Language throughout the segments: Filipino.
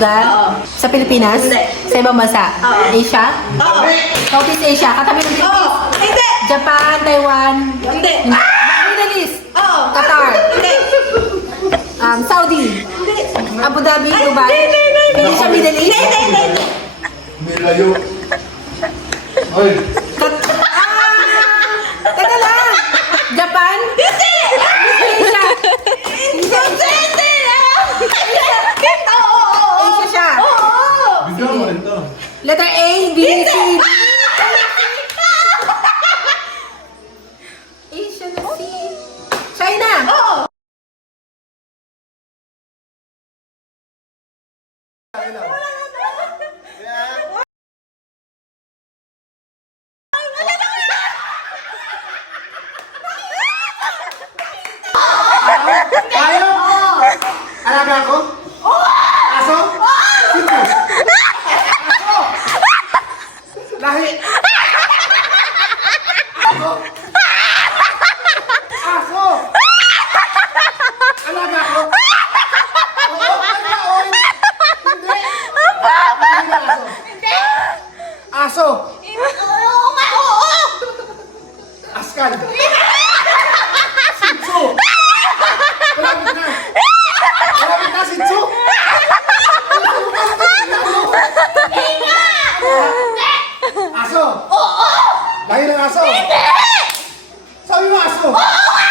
lugar? Sa Pilipinas? Hindi. Sa ibang bansa? Asia? Oo. Southeast Asia? Katabi ng Philippines? Hindi. Japan, Taiwan? Hindi. Middle East? Oo. Qatar? Hindi. Saudi? Hindi. Abu Dhabi, Dubai? Hindi siya Middle East? Hindi. May layo. Ay, Teka lang! Japan? Hindi. Asia? Hindi. Oo. Asia siya? Oo. bigyan mo rin to. Letter A, B, C, D. Asia na C. China? Oo. Tayo? Alaga ko? Aso? Sino? Aso? Lahi? Aso? Aso? Alaga ko? Oo, alaga ko. Hindi. Lahi ng aso? Aso? Oo nga. Oo. Askal? Sitso? Malapit na. Malapit na, Sitso? Aso? Oo! Lahi ng aso? Hindi! Sabi mo aso? Oo nga!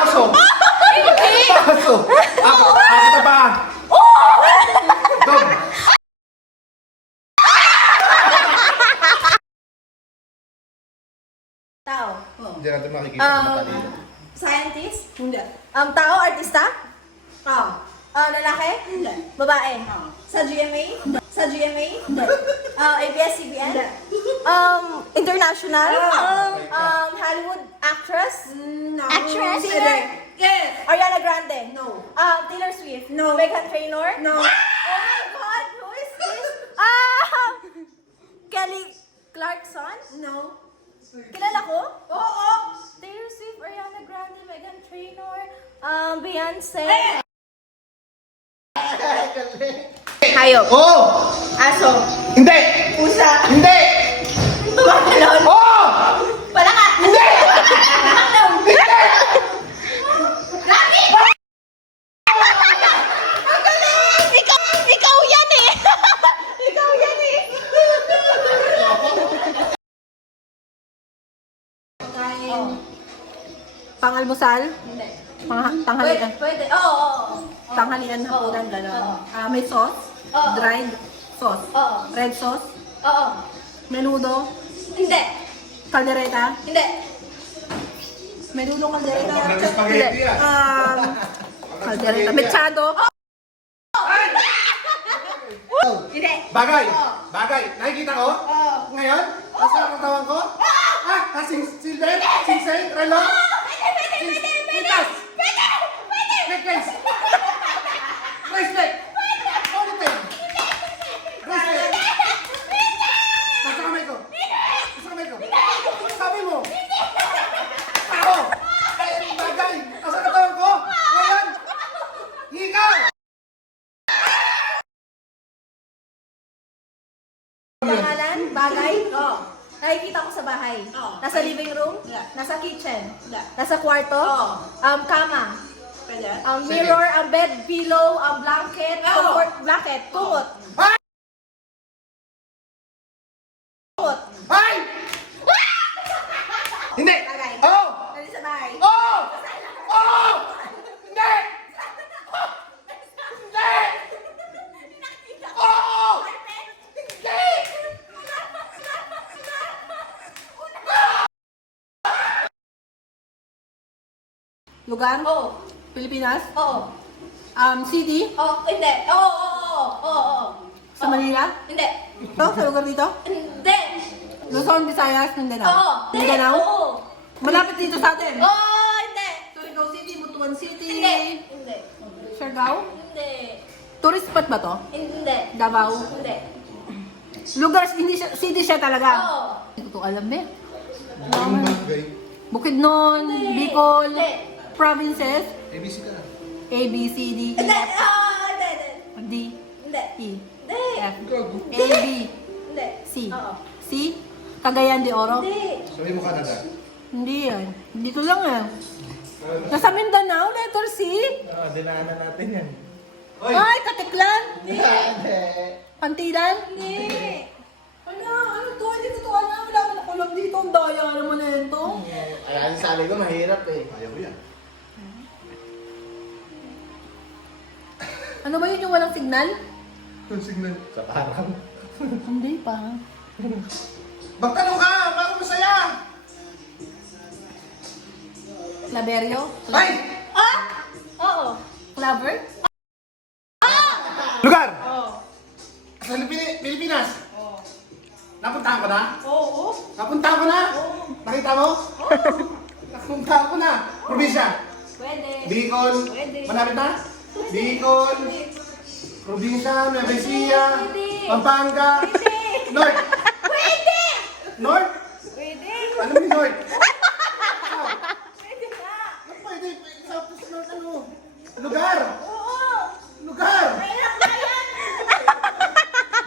Aso? Aso? Aso? Ako na ba? Dog? Tao. Hindi natin makikita ang matalino. Scientist? Hindi. Tao, artista? Oo. Lalaki? Hindi. Babae? Sa GMA? Sa GMA? ABS-CBN? International? Hollywood actress? No. Actress? Singer? Yes. Ariana Grande? No. Taylor Swift? No. Meghan Trainor? No. Oh my God! Who is this? Kelly Clarkson? No. Kilala ko? Oo. Taylor Swift, Ariana Grande, Meghan Trainor, Beyonce. Hayop. Oo! Aso. Hindi! Pusa. Hindi! Tumatalon. Oo! Palaka. Hindi! Tumatalon. Hindi! Lagi! Ang galing! Ikaw yan eh! Ikaw yan eh! Kain. Pangalmusal? Hindi. Tanghalian. Pwede. Oo. Tanghalian, hapunan, gano'n. May sauce? Oo. Dried sauce? Oo. Red sauce? Oo. Menudo? Hindi. Caldereta? Hindi. Menudo, caldereta? Nag-spaghetti yan. Caldereta. Mechado? Hindi. Bagay! Bagay! Nakikita ko? Oo. Ngayon? Nasa ang tawang ko? Silver? Singseng? Relo? Pitas! Necklace! Bracelet! Ponytail! Bracelet! Nasa kamay ko! Nasa kamay ko! Sabi mo! Ako! Bagay! Nasa katawan ko! Ngayon! Ikaw! Pangalan? Bagay? Oo. Nakikita ko sa bahay. Oo. Nasa living room? Yeah. Nasa kitchen? Yeah. Nasa kwarto? Oo. Kama? Pwede? Mirror, bed, pillow, blanket, Oo. comfort blanket, kumot. Ay! Kumot. Ay! Hindi! Bagay. Oo! Nandito sa bahay. Oo! Oo! Hindi! Hindi! Oo! Hindi! Lugar? Oo. Pilipinas? Oo. City? Oo. Hindi. Oo. Sa Manila? Hindi. Ito? Sa lugar dito? Hindi. Luzon, Visayas, Mindanao? Oo. Mindanao? Oo. Malapit dito sa atin? Oo. Hindi. Surigao City, Butuan City? Hindi. Hindi. Siargao? Hindi. Tourist spot ba to? Hindi. Davao? Hindi. Lugar, hindi siya, city siya talaga? Oo. Hindi ko to alam eh. Bagay. Bukidnon, Bicol, Hindi. provinces, ABC ka na. A, B, C, D, E, Hindi. F. D, Hindi. E, Hindi. F, Gago. A, B, Hindi. C. Oo. C, Cagayan de Oro? Hindi. Sabi mo Canada. Hindi yan. Dito lang eh. Nasa Mindanao, letter C. Dinaanan natin yan. Oy! Ay, Katiklan. Pantilan. Hindi. Ano to? Hindi ko to alam. Wala ka nakulam dito. Ang daya naman na ito. Ay, sabi ko, mahirap eh. Ayaw yan. Ano ba yun yung walang signal? Yung signal. Sa parang. Hindi pa. Magtanong ka! Bago masaya! Claverio? Ay! Oo. Claver? Lugar! Oo. Sa Pilipinas? Oo. Napuntahan ko na? Oo. Napuntahan ko na? Nakita mo? Napuntahan ko na. Probinsya? Pwede. Bicol? Pwede. Malapit na? Bicol? Probinsya? Nueva Ecija? Pwede. Pampanga? Pwede. North? Pwede. North? Pwede. Alam mo yung North? Pwede na. Pwede. South to North ano? Lugar? Oo. Lugar! Mahirap na yan.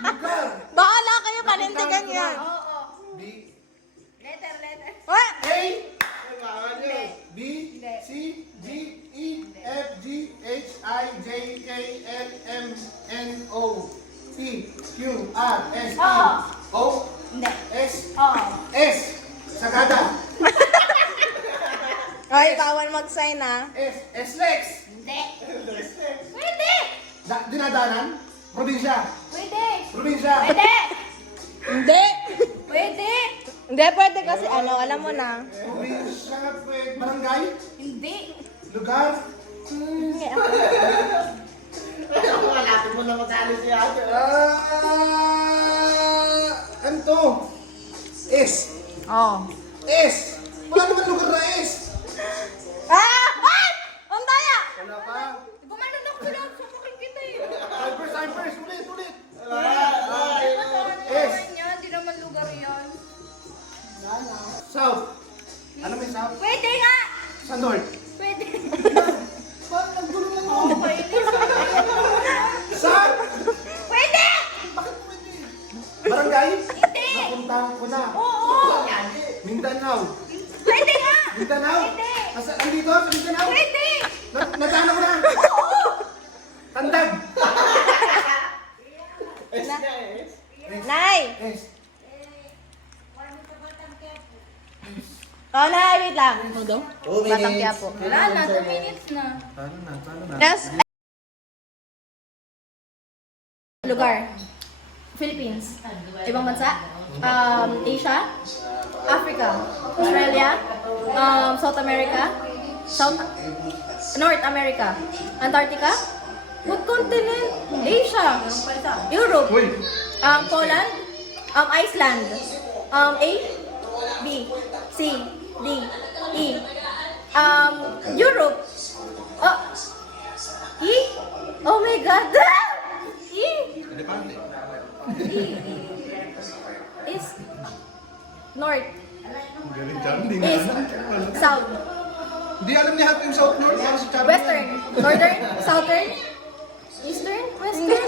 Lugar! Bahala kayo, panindigan yan. Oo. B, Letter. What? A, Hindi. B, C, D, E, F, G, H, I, J, K, L, M, N, O, P, Q, R, S, T, O, Hindi. S, Oo. S, Sagada, Ay, bawal mag-sign ah. S, Lex, Hindi. Pwede. dinadanan, probinsya, Pwede. probinsya, Pwede. Hindi. Pwede. Hindi pwede kasi alam mo na. probinsya, barangay, Hindi. lugar, Malapit mo na masali si ate. ano to? S, Oh. S, wala naman lugar na S. Ah! Ay! Ang daya! Wala pa. Gumanon ako lang. Sumakin kita eh. Time first, ulit. Yes. Hindi naman lugar yan. South. Ano may South? Pwede nga. Sa North. Pwede. Bakit naggulo lang ako? Oo, kainis. South! Pwede. Bakit pwede? Barangay? Hindi. Napuntahan ko na. Oo. Mindanao. Pwede nga. Mindanao? Pwede. Andito sa Mindanao? Pwede. Nadaan ako na. Oo. Tandag. S na eh. Nay! S. Oh, Nay, wait lang. Ano daw? 2 Batang minutes. Quiapo. Wala na. 2 minutes na. Yes. Lugar. Philippines. Ibang bansa. Asia. Africa. Australia. South America. North America. Antarctica. What continent? Asia. Europe. Uy. Poland. Iceland. A. B. C. D. E. Europe. E. Oh my God. E. Elepante. Is North. Galing ka. Hindi nga East. alam. South. Hindi alam niya yung South North. Para sa Charo. Western. Northern. Southern. Eastern. Western.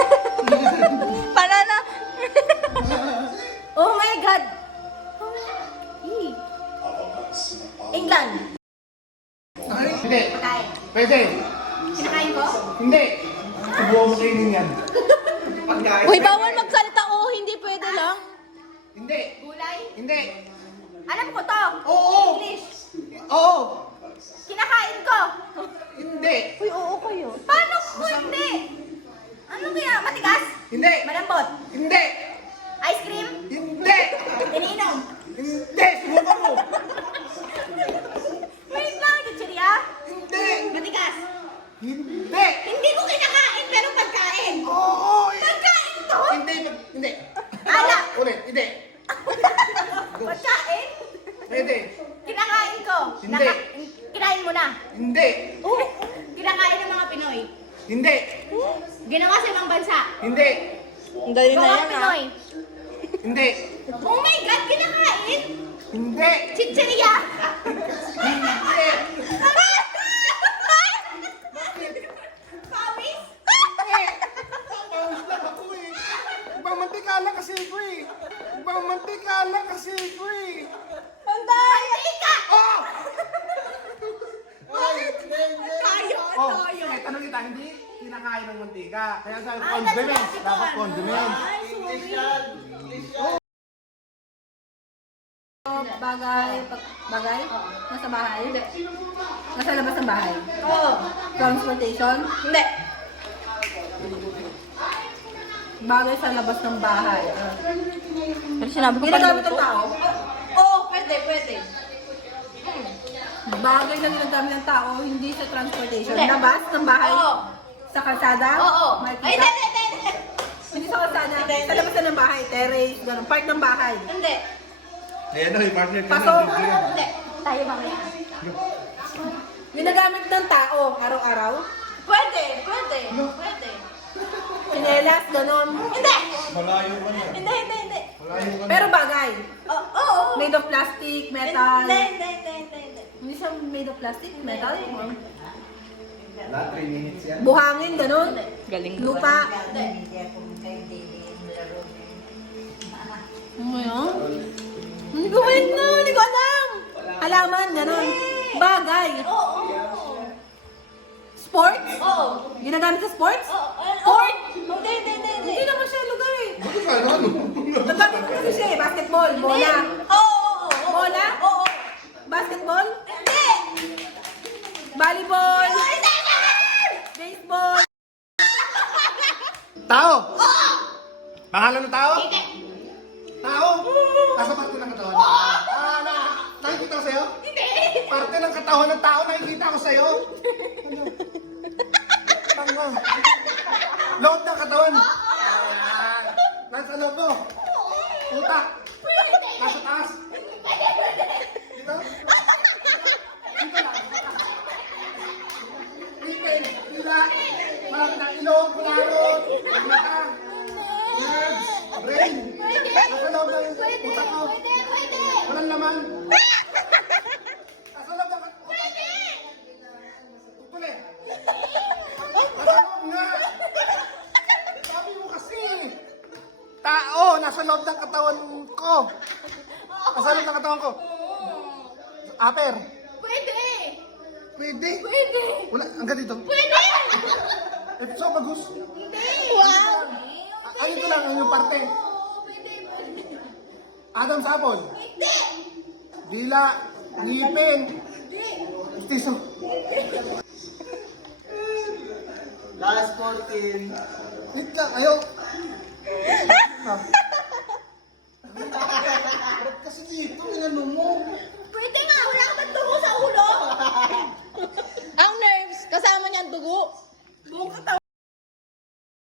Banana. Oh my God. E. England. Ay, hindi. Pagkain. Pwede. Kinakain ko? Hindi. Subuhan mo kainin yan. Pagkain. Uy, bawal magsalita. Oh, hindi pwede lang. Hindi. Gulay? Hindi. Alam ko to. Oo. English. Oo. Kinakain ko. Hindi. Uy, oo kayo. Paano ko hindi? Ano kaya? Matigas? Hindi. Malambot? Hindi. Ice cream? Hindi. Iniinom? Hindi. Subukan mo. Wait lang, chichirya? Hindi. Matigas? Hindi. Hindi ko kinakain pero pagkain. Oo. Pagkain to? Hindi. Hindi. Ala. Ulit. Hindi. Pagkain? Pwede. Kinakain ko. Hindi. Kinain mo na. Hindi. Kinakain ng mga Pinoy. Hindi. Ginawa sa ibang bansa. Hindi. Ang dali na Mga yan, ah. Pinoy. Hindi. Oh my God, kinakain? Hindi. Chichirya? Hindi. Pawis? kita, hindi kinakain ng mantika. Kaya sabi, condiments. Dapat condiments. English yan. English yan. Bagay? Nasa bahay? Hindi. Nasa labas ng bahay? Oo. Transportation? Hindi. Bagay sa labas ng bahay. Pero sinabi ko Ginagamit ng tao? Oo, pwede, pwede. Bagay na ginagamit ng tao, hindi sa transportation. Hindi. Labas ng bahay? Oo. Sa kalsada? Oo. Makikita? Ay, hindi. Hindi sa kalsada. Hindi. Sa labas na ng bahay. Terrace, gano'n. Part ng bahay. Hindi. Ayan o, yung partner ka Pasok. Hindi. Tayo mamaya. Ginagamit ng tao araw-araw. Pwede, pwede, pwede. Sinelas, gano'n. Hindi. Malayo ka na. Hindi. Malayo ka na. Pero bagay. Oo. Made of plastic, metal. Hindi. Hindi siya made of plastic, metal. Wala, 3 minutes yan. Buhangin, gano'n. Galing Lupa. Hindi. Ano yun? Hindi ko hindi ko alam. Halaman, gano'n. Bagay. Oo. Sports? Oo. Ginagamit sa sports? Court? Hindi. Hindi naman siya lugar eh. Bakit ka ano? Naggamit ko kasi siya eh. Basketball, bola. Oo. Bola? Oo. Basketball? Hindi. Volleyball? Baseball? Tao! Pangalan ng tao? Tao? Nasa parte ng katawan? Nakikita ko sa'yo? Hindi. Parte ng katawan ng tao, nakikita ko sa'yo? Tanga. Loob ng katawan? Ayan. Nasa loob mo? Utak? Nasa taas? Dito? Dito lang. Ipin, tila, malapit ang ilong, kularot, mata, nerves, brain. Nasa loob ng utak mo. Walang laman. Nasa loob ng utak. Tutuli. Nasa loob nga. Sabi mo kasi. Tao, nasa loob ng katawan ko. Nasa loob ng katawan ko. Aper. Pwede. Pwede. Pwede. Wala, hanggang dito. Pwede. So, bagus. Hindi. Wow. Ayun ko lang, ang yung parte. Adam Sapon. Hindi. Dila. Ngipin. Istiso. Last 14. Wait lang, ayaw. Ba't kasi dito, inano mo? Pwede nga. Wala ka bang dugo sa ulo? Ang nerves. Kasama niya ang dugo. Buong katawan.